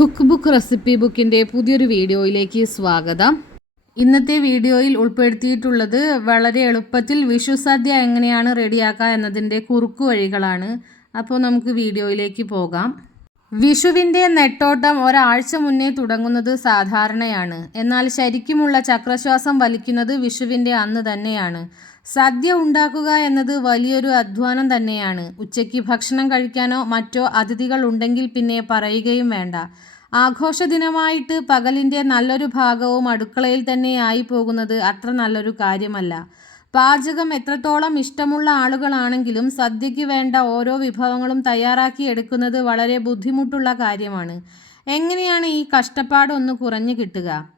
Cook book recipe ബുക്കിന്റെ പുതിയൊരു വീഡിയോയിലേക്ക് സ്വാഗതം. ഇന്നത്തെ വീഡിയോയിൽ ഉൾപ്പെടുത്തിയിട്ടുള്ളത് വളരെ എളുപ്പത്തിൽ വിഷു എങ്ങനെയാണ് റെഡിയാക്കുക എന്നതിന്റെ കുറുക്കു വഴികളാണ്. അപ്പോൾ നമുക്ക് വീഡിയോയിലേക്ക് പോകാം. വിഷുവിന്റെ നെട്ടോട്ടം ഒരാഴ്ച മുന്നേ തുടങ്ങുന്നത് സാധാരണയാണ്. എന്നാൽ ശരിക്കുമുള്ള ചക്രശ്വാസം വലിക്കുന്നത് വിഷുവിന്റെ അന്ന് തന്നെയാണ്. സദ്യ ഉണ്ടാക്കുക എന്നത് വലിയൊരു അധ്വാനം തന്നെയാണ്. ഉച്ചയ്ക്ക് ഭക്ഷണം കഴിക്കാനോ മറ്റോ അതിഥികൾ ഉണ്ടെങ്കിൽ പിന്നെ പറയുകയും വേണ്ട. ആഘോഷ ദിനമായിട്ട് പകലിന്റെ നല്ലൊരു ഭാഗവും അടുക്കളയിൽ തന്നെ ആയി പോകുന്നത് അത്ര നല്ലൊരു കാര്യമല്ല. പാചകം എത്രത്തോളം ഇഷ്ടമുള്ള ആളുകളാണെങ്കിലും സദ്യയ്ക്ക് വേണ്ട ഓരോ വിഭവങ്ങളും തയ്യാറാക്കി എടുക്കുന്നത് വളരെ ബുദ്ധിമുട്ടുള്ള കാര്യമാണ്. എങ്ങനെയാണ് ഈ കഷ്ടപ്പാട് ഒന്ന് കുറഞ്ഞു കിട്ടുക?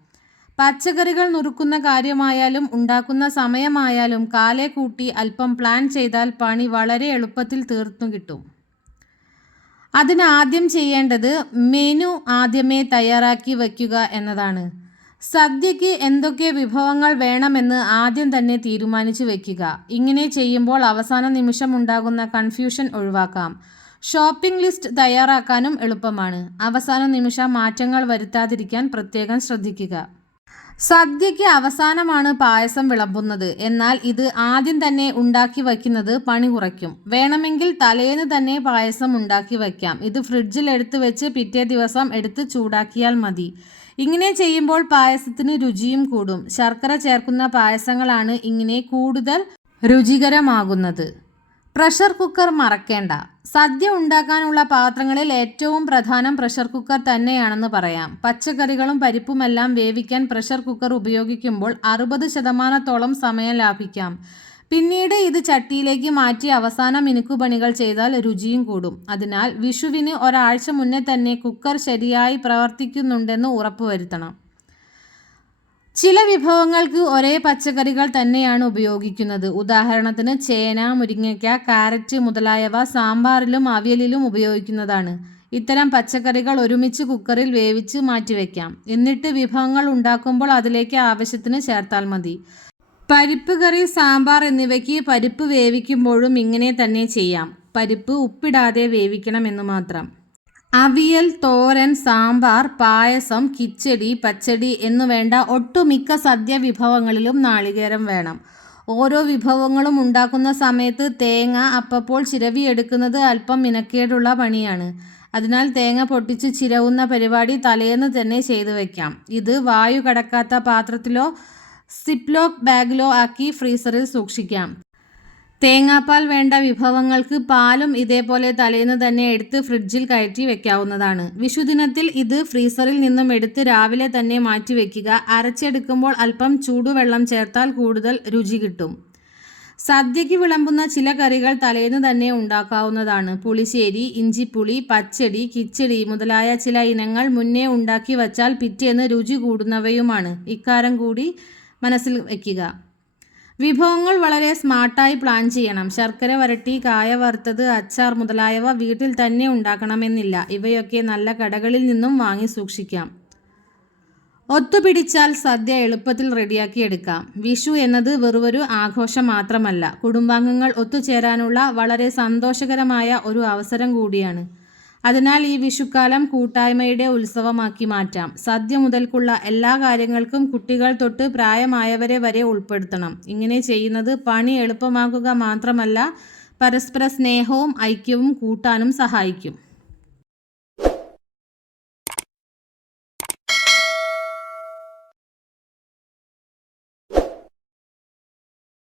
പച്ചക്കറികൾ നുറുക്കുന്ന കാര്യമായാലും ഉണ്ടാക്കുന്ന സമയമായാലും കാലേ കൂട്ടി അല്പം പ്ലാൻ ചെയ്താൽ പണി വളരെ എളുപ്പത്തിൽ തീർന്നു കിട്ടും. അതിന് ആദ്യം ചെയ്യേണ്ടത് മെനു ആദ്യമേ തയ്യാറാക്കി വയ്ക്കുക എന്നതാണ്. സദ്യയ്ക്ക് എന്തൊക്കെ വിഭവങ്ങൾ വേണമെന്ന് ആദ്യം തന്നെ തീരുമാനിച്ചു വെക്കുക. ഇങ്ങനെ ചെയ്യുമ്പോൾ അവസാന നിമിഷം ഉണ്ടാകുന്ന കൺഫ്യൂഷൻ ഒഴിവാക്കാം. ഷോപ്പിംഗ് ലിസ്റ്റ് തയ്യാറാക്കാനും എളുപ്പമാണ്. അവസാന നിമിഷം മാറ്റങ്ങൾ വരുത്താതിരിക്കാൻ പ്രത്യേകം ശ്രദ്ധിക്കുക. സദ്യയ്ക്ക് അവസാനമാണ് പായസം വിളമ്പുന്നത്. എന്നാൽ ഇത് ആദ്യം തന്നെ ഉണ്ടാക്കി വയ്ക്കുന്നത് പണി കുറയ്ക്കും. വേണമെങ്കിൽ തലേന്ന് തന്നെ പായസം ഉണ്ടാക്കി വയ്ക്കാം. ഇത് ഫ്രിഡ്ജിൽ എടുത്തു വെച്ച് പിറ്റേ ദിവസം എടുത്ത് ചൂടാക്കിയാൽ മതി. ഇങ്ങനെ ചെയ്യുമ്പോൾ പായസത്തിന് രുചിയും കൂടും. ശർക്കര ചേർക്കുന്ന പായസങ്ങളാണ് ഇങ്ങനെ കൂടുതൽ രുചികരമാകുന്നത്. Pressure cooker മറക്കേണ്ട. സദ്യ ഉണ്ടാക്കാനുള്ള പാത്രങ്ങളിൽ ഏറ്റവും പ്രധാനം പ്രഷർ കുക്കർ തന്നെയാണെന്ന് പറയാം. പച്ചക്കറികളും പരിപ്പുമെല്ലാം വേവിക്കാൻ പ്രഷർ കുക്കർ ഉപയോഗിക്കുമ്പോൾ അറുപത് ശതമാനത്തോളം സമയം ലാഭിക്കാം. പിന്നീട് ഇത് ചട്ടിയിലേക്ക് മാറ്റി അവസാന മിനുക്കുപണികൾ ചെയ്താൽ രുചിയും കൂടും. അതിനാൽ വിഷുവിന് ഒരാഴ്ച മുന്നേ തന്നെ കുക്കർ ശരിയായി പ്രവർത്തിക്കുന്നുണ്ടെന്ന് ഉറപ്പുവരുത്തണം. ചില വിഭവങ്ങൾക്ക് ഒരേ പച്ചക്കറികൾ തന്നെയാണ് ഉപയോഗിക്കുന്നത്. ഉദാഹരണത്തിന് ചേന മുരിങ്ങയ്ക്ക കാരറ്റ് മുതലായവ സാമ്പാറിലും അവിയലിലും ഉപയോഗിക്കുന്നതാണ്. ഇത്തരം പച്ചക്കറികൾ ഒരുമിച്ച് കുക്കറിൽ വേവിച്ച് മാറ്റിവെക്കാം. എന്നിട്ട് വിഭവങ്ങൾ ഉണ്ടാക്കുമ്പോൾ അതിലേക്ക് ആവശ്യത്തിന് ചേർത്താൽ മതി. പരിപ്പ് കറി സാമ്പാർ എന്നിവയ്ക്ക് പരിപ്പ് വേവിക്കുമ്പോഴും ഇങ്ങനെ തന്നെ ചെയ്യാം. പരിപ്പ് ഉപ്പിടാതെ വേവിക്കണം എന്ന് മാത്രം. അവിയൽ തോരൻ സാമ്പാർ പായസം കിച്ചടി പച്ചടി എന്നു വേണ്ട ഒട്ടുമിക്ക സദ്യ വിഭവങ്ങളിലും നാളികേരം വേണം. ഓരോ വിഭവങ്ങളും ഉണ്ടാക്കുന്ന സമയത്ത് തേങ്ങ അപ്പപ്പോൾ ചിരവിയെടുക്കുന്നത് അല്പം മിനക്കേടുള്ള പണിയാണ്. അതിനാൽ തേങ്ങ പൊട്ടിച്ച് ചിരവുന്ന പരിപാടി തലേന്ന് തന്നെ ചെയ്തു വയ്ക്കാം ഇത് വായു കടക്കാത്ത പാത്രത്തിലോ സിപ്ലോക്ക് ബാഗിലോ ആക്കി ഫ്രീസറിൽ സൂക്ഷിക്കാം. തേങ്ങാപ്പാൽ വേണ്ട വിഭവങ്ങൾക്ക് പാലും ഇതേപോലെ തലേന്ന് തന്നെ എടുത്ത് ഫ്രിഡ്ജിൽ കയറ്റി വെക്കാവുന്നതാണ്. വിഷുദിനത്തിൽ ഇത് ഫ്രീസറിൽ നിന്നും എടുത്ത് രാവിലെ തന്നെ മാറ്റി വെക്കുക. അരച്ചെടുക്കുമ്പോൾ അല്പം ചൂടുവെള്ളം ചേർത്താൽ കൂടുതൽ രുചി കിട്ടും. സദ്യയ്ക്ക് വിളമ്പുന്ന ചില കറികൾ തലേന്ന് തന്നെ ഉണ്ടാക്കാവുന്നതാണ്. പുളിശ്ശേരി ഇഞ്ചിപ്പുളി പച്ചടി കിച്ചടി മുതലായ ചില ഇനങ്ങൾ മുന്നേ ഉണ്ടാക്കി വച്ചാൽ പിറ്റേന്ന് രുചി കൂടുന്നവയുമാണ്. ഇക്കാരം കൂടി മനസ്സിൽ വയ്ക്കുക. വിഭവങ്ങൾ വളരെ സ്മാർട്ടായി പ്ലാൻ ചെയ്യണം. ശർക്കര വരട്ടി കായ വറുത്തത് അച്ചാർ മുതലായവ വീട്ടിൽ തന്നെ ഉണ്ടാക്കണമെന്നില്ല. ഇവയൊക്കെ നല്ല കടകളിൽ നിന്നും വാങ്ങി സൂക്ഷിക്കാം. ഒത്തുപിടിച്ചാൽ സദ്യ എളുപ്പത്തിൽ റെഡിയാക്കി എടുക്കാം. വിഷു എന്നത് വെറുമൊരു ആഘോഷം മാത്രമല്ല. കുടുംബാംഗങ്ങൾ ഒത്തുചേരാനുള്ള വളരെ സന്തോഷകരമായ ഒരു അവസരം കൂടിയാണ്. അതിനാൽ ഈ വിഷുക്കാലം കൂട്ടായ്മയുടെ ഉത്സവമാക്കി മാറ്റാം. സദ്യ മുതൽക്കുള്ള എല്ലാ കാര്യങ്ങൾക്കും കുട്ടികൾ തൊട്ട് പ്രായമായവരെ വരെ ഉൾപ്പെടുത്തണം. ഇങ്ങനെ ചെയ്യുന്നത് പണി എളുപ്പമാക്കുക മാത്രമല്ല പരസ്പര സ്നേഹവും ഐക്യവും കൂട്ടാനും സഹായിക്കും.